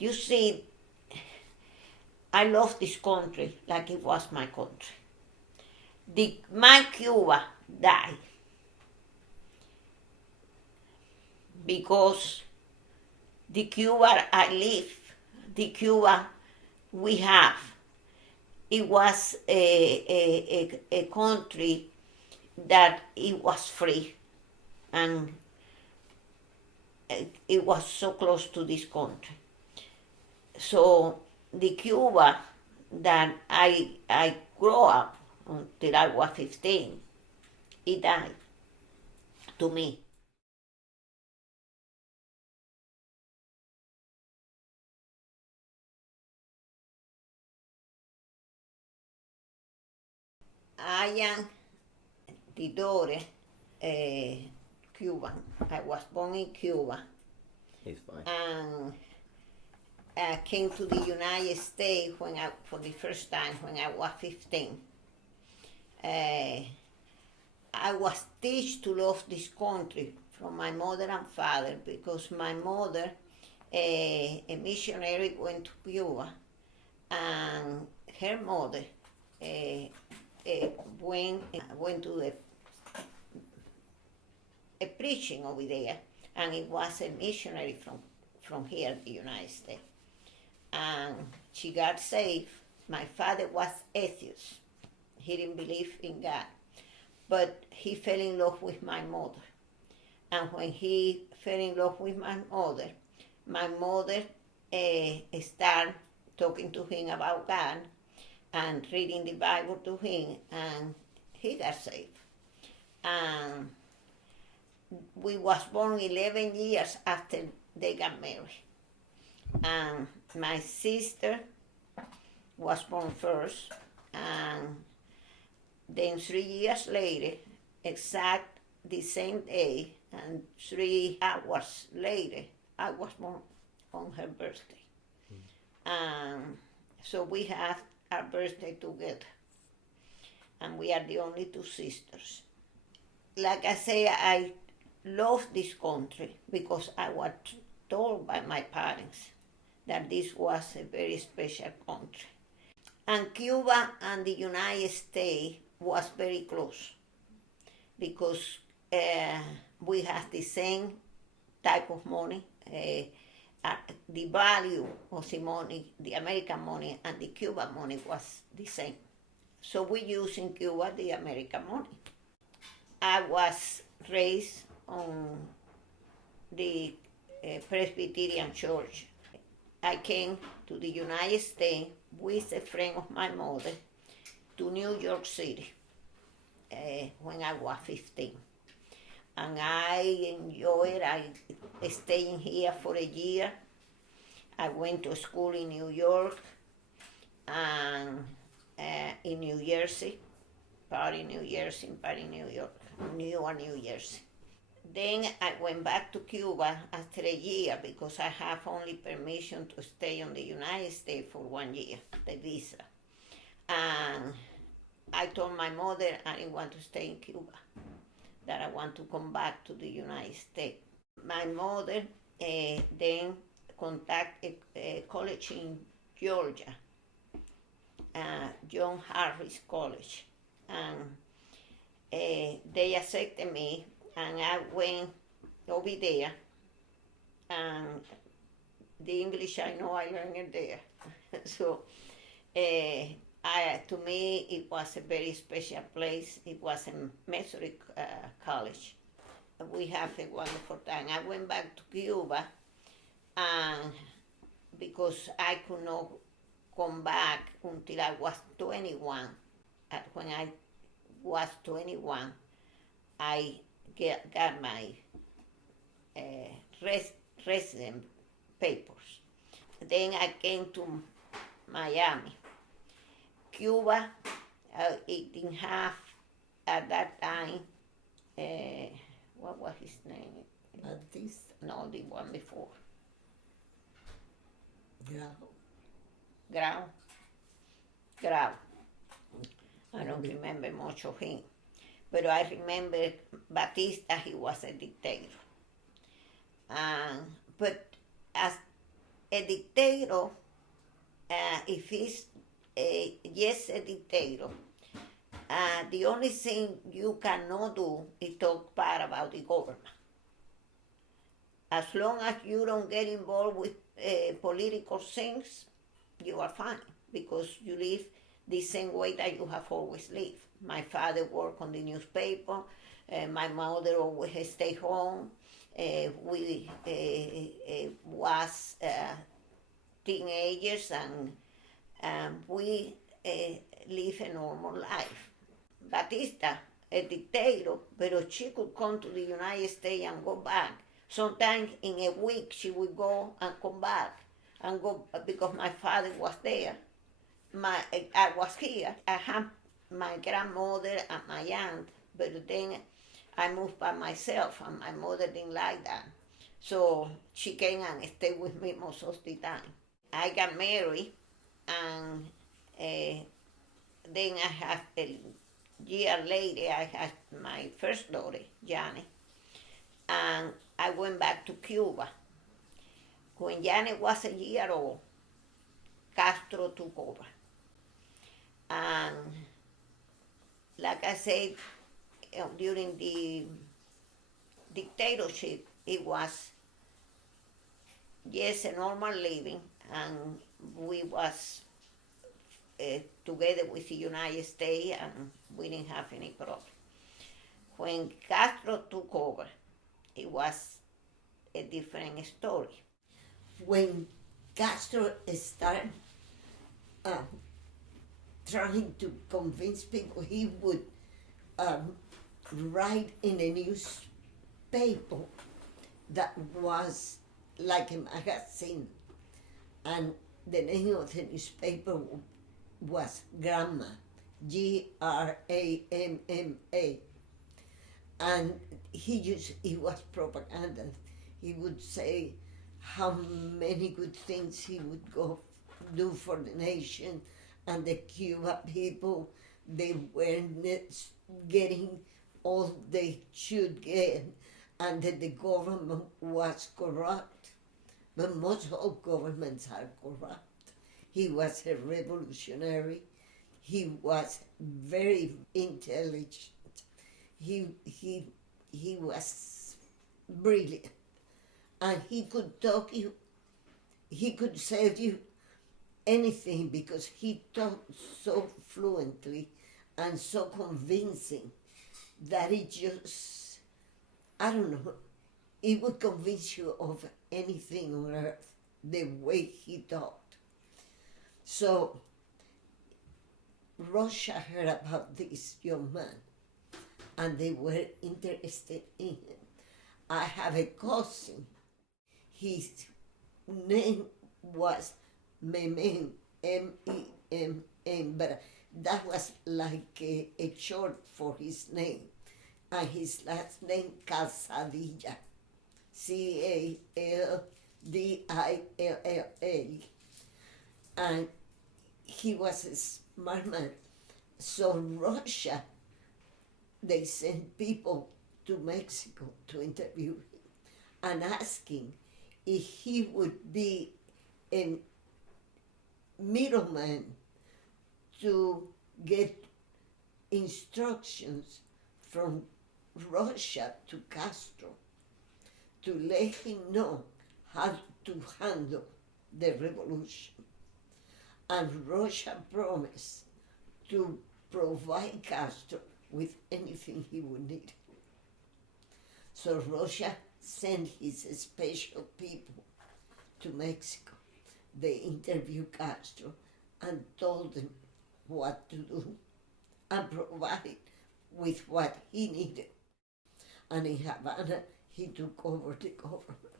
You see, I love this country like it was my country. My Cuba died because the Cuba I live, the Cuba we have, it was a country that it was free, and it was so close to this country. So the Cuba that I grew up until I was 15, it died to me. I am the daughter, uh, Cuban. I was born in Cuba. He's fine. And I came to the United States for the first time when I was 15. I was taught to love this country from my mother and father because my mother, a missionary, went to Cuba, and her mother went to a preaching over there, and it was a missionary from here, the United States. And she got saved. My father was atheist. He didn't believe in God. But he fell in love with my mother. And when he fell in love with my mother started talking to him about God and reading the Bible to him, and he got saved. And we was born 11 years after they got married. And my sister was born first, and then 3 years later, exact the same day, and 3 hours later, I was born on her birthday. And so we have our birthday together, and we are the only two sisters. Like I say, I love this country because I was told by my parents that this was a very special country. And Cuba and the United States was very close because we have the same type of money. The value of the money, the American money and the Cuban money was the same. So we use in Cuba the American money. I was raised on the Presbyterian church. I came to the United States with a friend of my mother to New York City when I was 15. And I enjoyed it. I stayed here for a year. I went to school in New York and in New Jersey, part in New Jersey, part in New York, Newark, New Jersey. Then I went back to Cuba after a year because I have only permission to stay in the United States for 1 year, the visa. And I told my mother I didn't want to stay in Cuba, that I want to come back to the United States. My mother then contacted a college in Georgia, John Harris College, and they accepted me, and I went over there, and the English I know I learned it there. So to me it was a very special place. It was a Methodist college. We have a wonderful time. I went back to Cuba, and because I could not come back until I was 21. When I was 21, I got my resident papers. Then I came to Miami. Cuba, it didn't have at that time, what was his name? Batista. No, the one before. Grau. Grau. I don't remember much of him. But I remember Batista, he was a dictator. But as a dictator, if he's a dictator, the only thing you cannot do is talk bad about the government. As long as you don't get involved with political things, you are fine because you live the same way that you have always lived. My father worked on the newspaper. My mother always stayed home. We was teenagers and we live a normal life. Batista, a dictator, but she could come to the United States and go back. Sometimes in a week she would go and come back and go because my father was there. I was here. I had my grandmother and my aunt, but then I moved by myself and my mother didn't like that. So she came and stayed with me most of the time. I got married and then I had a year later I had my first daughter, Janet, and I went back to Cuba. When Janet was a year old, Castro took over. And like I said, during the dictatorship, it was just a normal living, and we was together with the United States, and we didn't have any problem. When Castro took over, it was a different story. When Castro started trying to convince people, he would write in a newspaper that was like a magazine, and the name of the newspaper was Gramma, Gramma, and it was propaganda. He would say how many good things he would go do for the nation, and the Cuban people, they weren't getting all they should get, and that the government was corrupt. But most all governments are corrupt. He was a revolutionary. He was very intelligent. He was brilliant. And he could talk you, he could say you anything because he talked so fluently and so convincing that it just, I don't know, it would convince you of anything on earth, the way he talked. So Russia heard about this young man and they were interested in him. I have a cousin. His name was Memen, M-E-M-N, but that was like a short for his name. And his last name, Calzadilla, Caldilla. And he was a smart man. So Russia, they sent people to Mexico to interview him and ask him if he would be a middleman to get instructions from Russia to Castro to let him know how to handle the revolution. And Russia promised to provide Castro with anything he would need. So Russia sent his special people to Mexico. They interviewed Castro and told him what to do and provide with what he needed. And in Havana, he took over the government.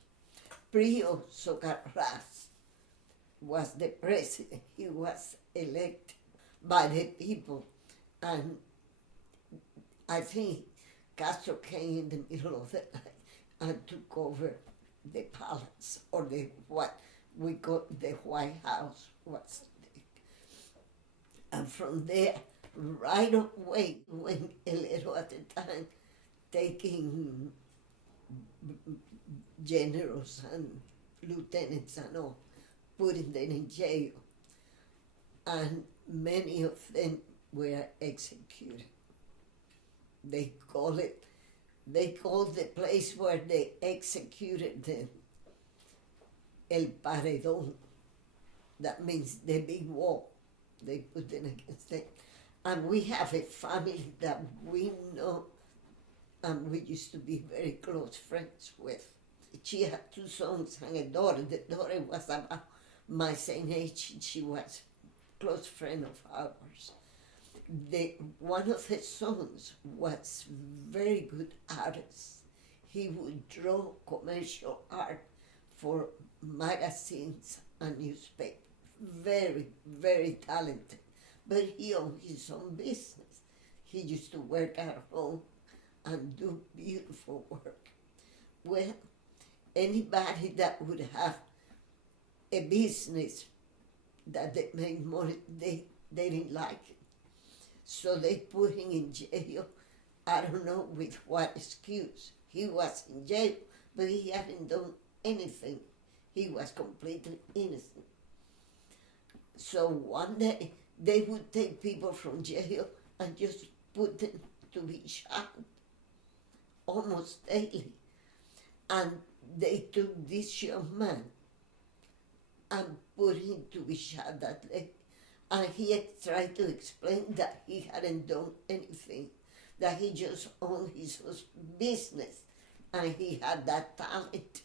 Prio Socarrás was the president. He was elected by the people. And I think Castro came in the middle of the night and took over the palace, or what we call the White House was. And from there, right away, when El Héroe at the time, taking generals and lieutenants and all, putting them in jail, and many of them were executed. They call the place where they executed them El Paredón. That means the big wall. They put them against them. And we have a family that we know and we used to be very close friends with. She had 2 sons and a daughter. The daughter was about my same age. She was a close friend of ours. One of his sons was very good artist. He would draw commercial art for magazines and newspapers. Very, very talented. But he owned his own business. He used to work at home and do beautiful work. Well, anybody that would have a business that they made money, they didn't like it. So they put him in jail. I don't know with what excuse. He was in jail, but he hadn't done anything. He was completely innocent. So one day they would take people from jail and just put them to be shot almost daily. And they took this young man and put him to be shot that day. And he had tried to explain that he hadn't done anything, that he just owned his business and he had that talent.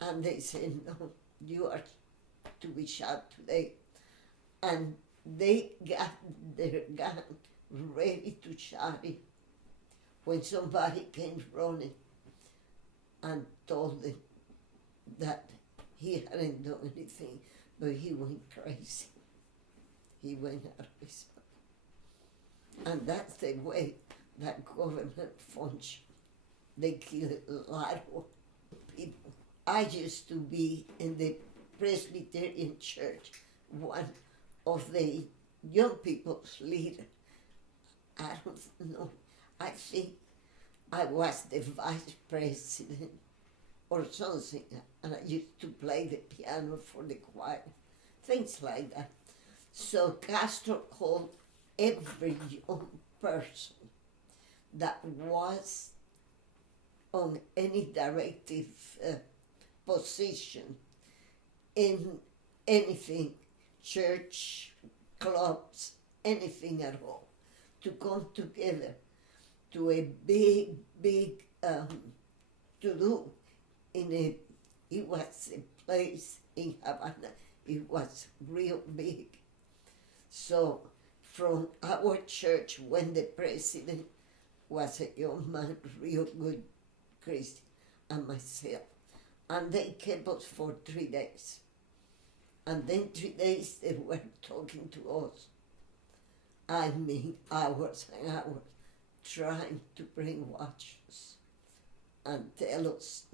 And they said, no, you are to be shot today. And they got their gun ready to shot him when somebody came running and told them that he hadn't done anything, but he went crazy. He went out of his mind. And that's the way that government functions. They kill a lot of people. I used to be in the Presbyterian church, one of the young people's leaders. I don't know. I think I was the vice president or something, and I used to play the piano for the choir, things like that. So Castro called every young person that was on any directive position in anything, church, clubs, anything at all, to come together to a big to-do it was a place in Havana. It was real big. So from our church, when the president was a young man, real good Christian, and myself, and they kept us for 3 days. And then 3 days they were talking to us. I mean, hours and hours, trying to brainwash us and tell us,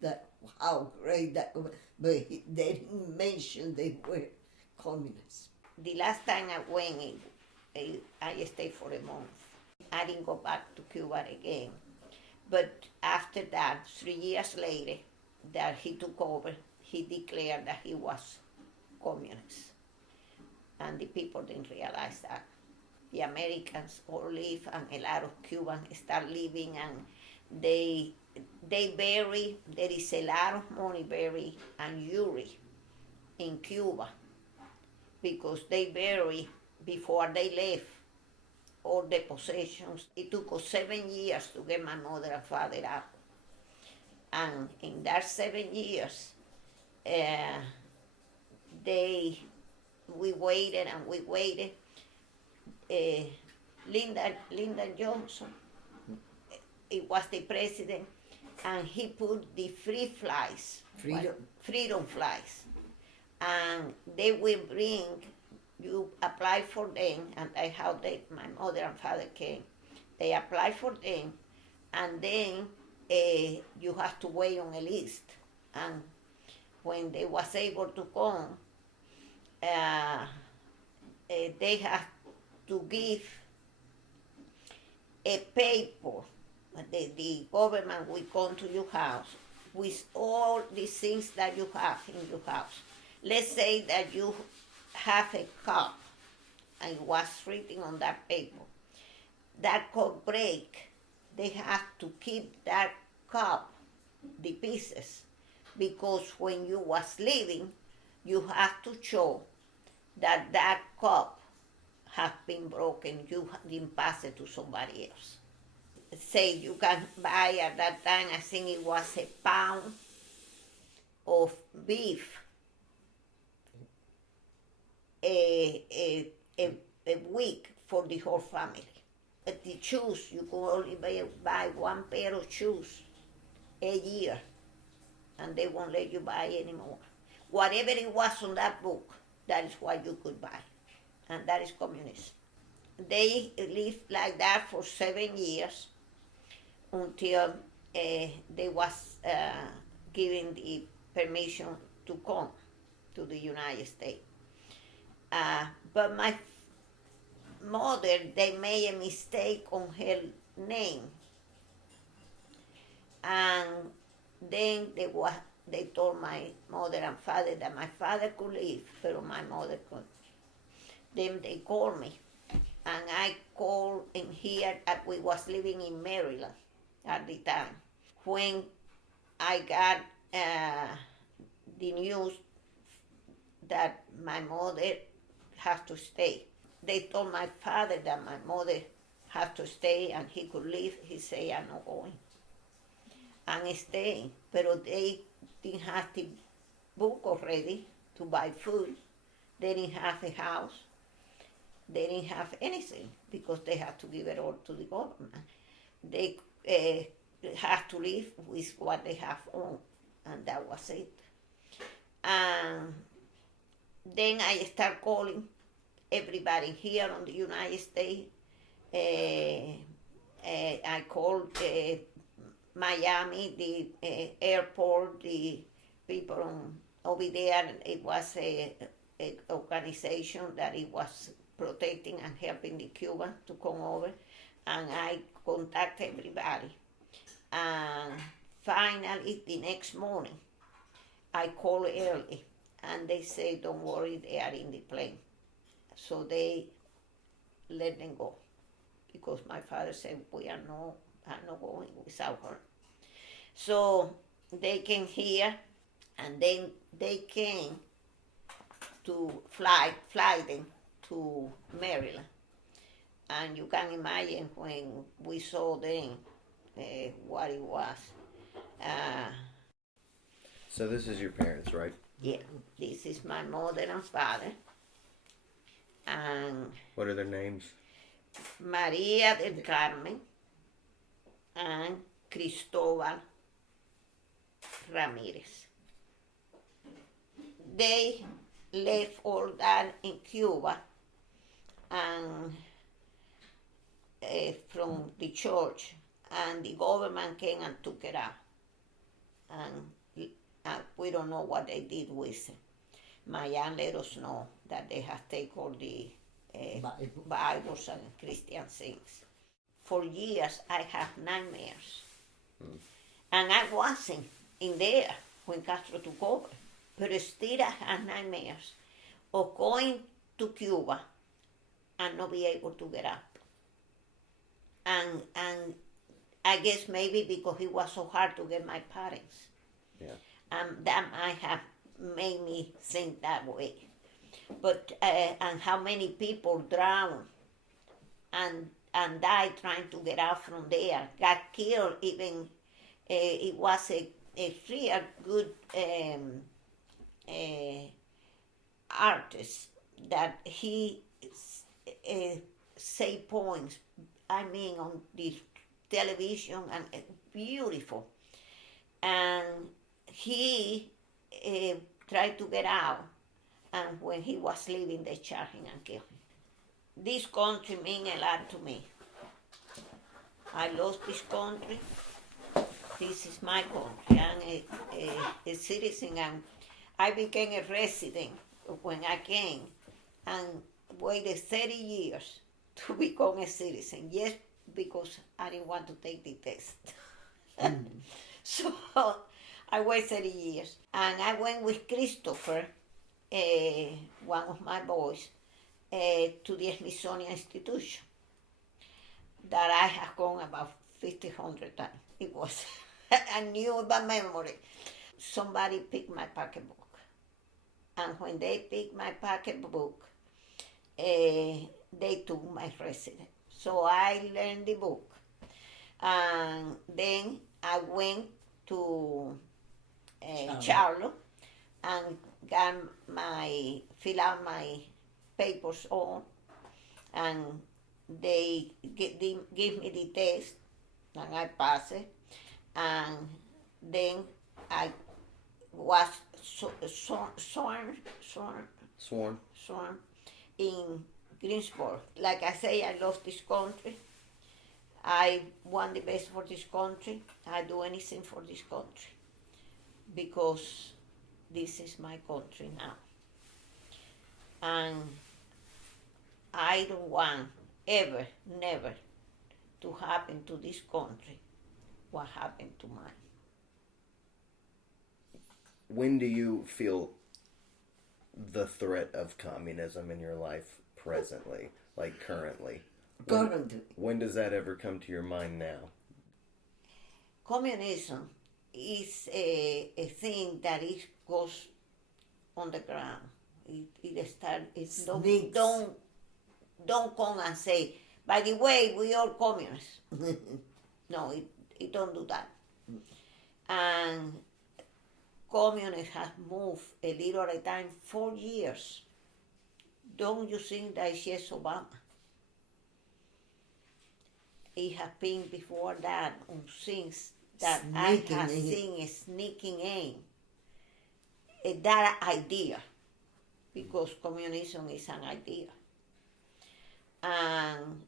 that how great that was. But they didn't mention they were communists. The last time I went, I stayed for a month. I didn't go back to Cuba again. But after that, 3 years later, that he took over, he declared that he was communist. And the people didn't realize that. The Americans all live, and a lot of Cubans start living, and they bury, there is a lot of money buried and jewelry in Cuba, because they bury before they left all the possessions. It took us 7 years to get my mother and father out. And in that 7 years, we waited and we waited. Lyndon Johnson, it was the president, and he put the freedom flies, and they will bring, you apply for them, and I how my mother and father came. They apply for them, and then you have to wait on a list. And when they was able to come, they have to give a paper. The government will come to your house with all the things that you have in your house. let's say that you have a cup and it was written on that paper. That cup break, they have to keep that cup, the pieces, because when you was leaving, you have to show that that cup have been broken. You didn't pass it to somebody else. Say you can buy at that time, I think it was a pound of beef a week for the whole family. But the shoes, you could only buy one pair of shoes a year, and they won't let you buy anymore. Whatever it was on that book, that is what you could buy, and that is communism. They lived like that for 7 years until they was given the permission to come to the United States. But my mother, they made a mistake on her name, and then they told my mother and father that my father could live, but my mother couldn't. Then they called me, and I called in here that we was living in Maryland at the time. When I got the news that my mother had to stay, they told my father that my mother had to stay and he could leave. He said, I'm not going. And staying. But they didn't have the book already to buy food. They didn't have a house. They didn't have anything because they had to give it all to the government. They had to live with what they have owned, and that was it. And then I start calling everybody here on the United States. I called Miami, the airport, the people over there. It was a organization that it was protecting and helping the Cubans to come over, and I contacted everybody. And finally, the next morning, I called early, and they say, don't worry, they are in the plane. So they let them go, because my father said, I'm not going without her. So they came here, and then they came to fly them to Maryland. And you can imagine when we saw them, what it was. So this is your parents, right? Yeah, this is my mother and father. And What are their names? Maria del Carmen and Cristobal Ramirez. They left all that in Cuba and from the church, and the government came and took it out. And we don't know what they did with it. My aunt let us know that they have taken all the Bibles and Christian things. For years, I have nightmares. And I wasn't in there when Castro took over. But still I had nightmares of going to Cuba and not be able to get up. And I guess maybe because it was so hard to get my parents. Yeah. That might have made me think that way. But and how many people drowned and died trying to get out from there, got killed even. It was a real good artist that he say poems, I mean, on the television, and beautiful. And he tried to get out, and when he was leaving, they shot him and killed him. This country means a lot to me. I lost this country. This is my country. I'm a citizen, and I became a resident when I came, and waited 30 years to become a citizen, just because I didn't want to take the test. So I waited 30 years, and I went with Christopher one of my boys to the Smithsonian Institution that I have gone about 1,500 times. It was, I knew it by memory. Somebody picked my pocketbook. And when they picked my pocketbook, they took my resident. So I learned the book. And then I went to Charlotte and fill out my papers on, and they give me the test, and I pass it, and then I was sworn in Greensboro. Like I say, I love this country. I want the best for this country. I do anything for this country because this is my country now. And I don't want ever, never to happen to this country what happened to mine. When do you feel the threat of communism in your life presently, like currently? When does that ever come to your mind now? Communism is a thing that it goes on the ground. Don't come and say, by the way, we are communists. No, it don't do that. And communists have moved a little at a time 4 years. Don't you think that it's just Obama? It has been before that on things that I have seen sneaking in. That idea, because communism is an idea. And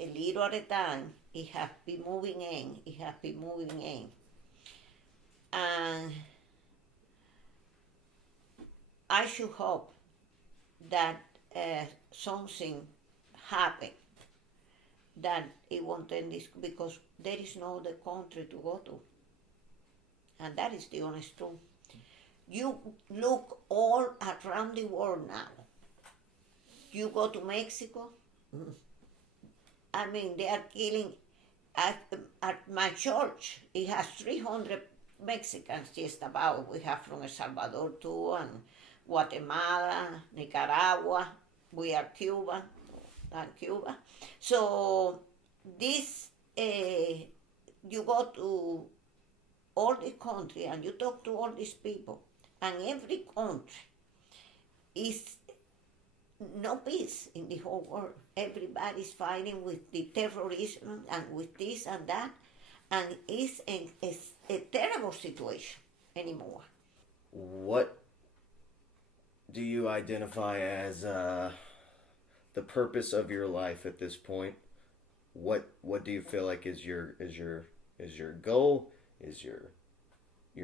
a little at a time, it has been moving in. And I should hope that something happen that it won't end this, because there is no other country to go to. And that is the honest truth. You look all around the world now. You go to Mexico. I mean, they are killing. At my church, it has 300 Mexicans just about. We have from El Salvador too, and Guatemala, Nicaragua. We are Cuba. So this, you go to all the country and you talk to all these people, and every country is no peace in the whole world. Everybody's fighting with the terrorism and with this and that, and it's a terrible situation anymore. What do you identify as the purpose of your life at this point? What do you feel like is your goal? Is your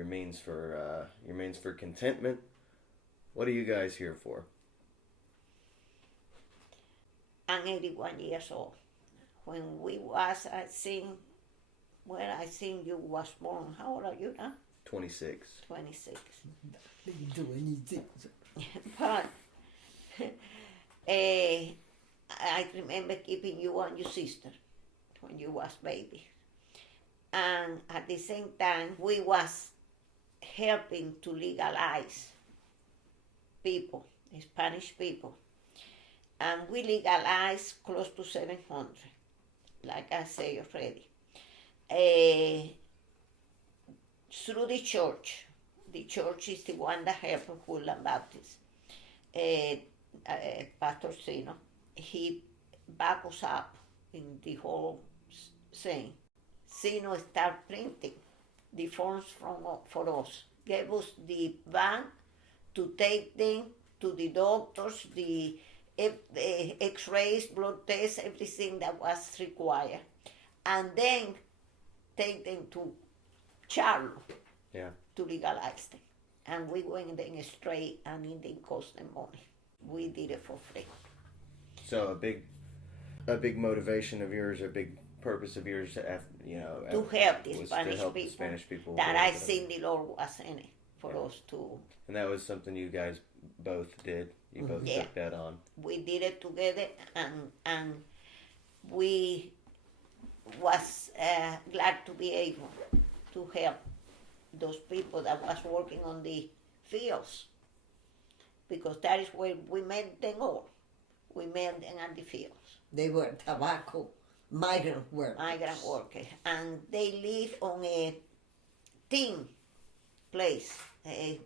means for contentment? What are you guys here for? I'm 81 years old. When I think you was born. How old are you now? 26. 26. Didn't do anything. But I remember keeping you and your sister when you was baby. And at the same time, we was helping to legalize people, Spanish people. And we legalized close to 700, like I say already. Through the church. The church is the one that helped Hulda Baptist. Pastor Sino, he backed us up in the whole thing. Sino started printing the forms for us, gave us the van to take them to the doctors, the x-rays, blood tests, everything that was required, and then take them to Charlotte to legalize them. And we went then straight, and it didn't cost them money. We did it for free. So a big motivation of yours, a big purpose of yours, to help the Spanish people. That I think the Lord was in it for us to. And that was something you guys both did. You both Yeah. took that on. We did it together, and we was glad to be able to help those people that was working on the fields, because that is where we met them all. We met them at the fields, They were tobacco migrant workers. migrant workers, and they live on a tin place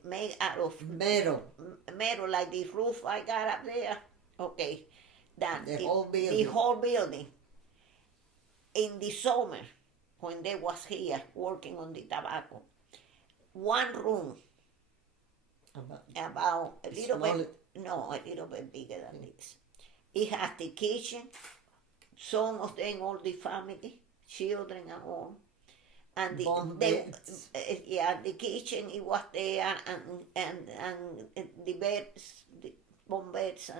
made out of Metal. metal, like the roof I got up there. Okay, that The whole the building. whole building. In the summer, when they was here working on the tobacco, one room about a little bit, no, a little bit bigger than this. It has the kitchen, some of them all the family, children and all. And Bunk they, beds. yeah, the kitchen it was there, and the beds, the bunk beds,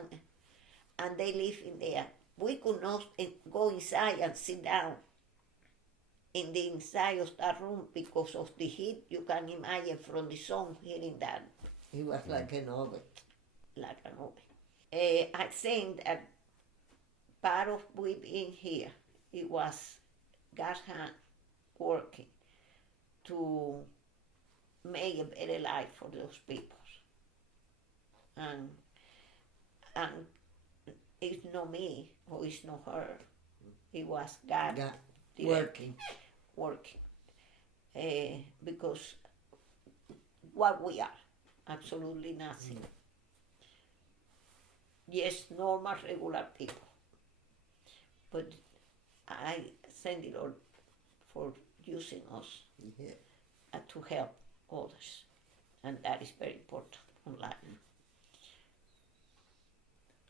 and they live in there. We could not go inside and sit down in the inside of that room because of the heat. You can imagine from the sun hitting that It was like an oven. like an oven. I think that part of we being here, it was God's hand working to make a better life for those people. And it's not me or it's not her. It was God God, direct- working. Because what we are, absolutely nothing. Yes, normal, regular people. But I thank the Lord for using us Yeah. to help others. And that is very important in life.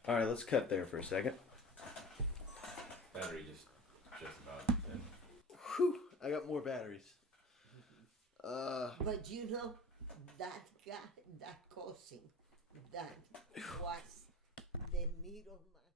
All right, let's cut there for a second. Battery just about dead. Whew, I got more batteries. But you know, that guy, that cousin, that was the middleman.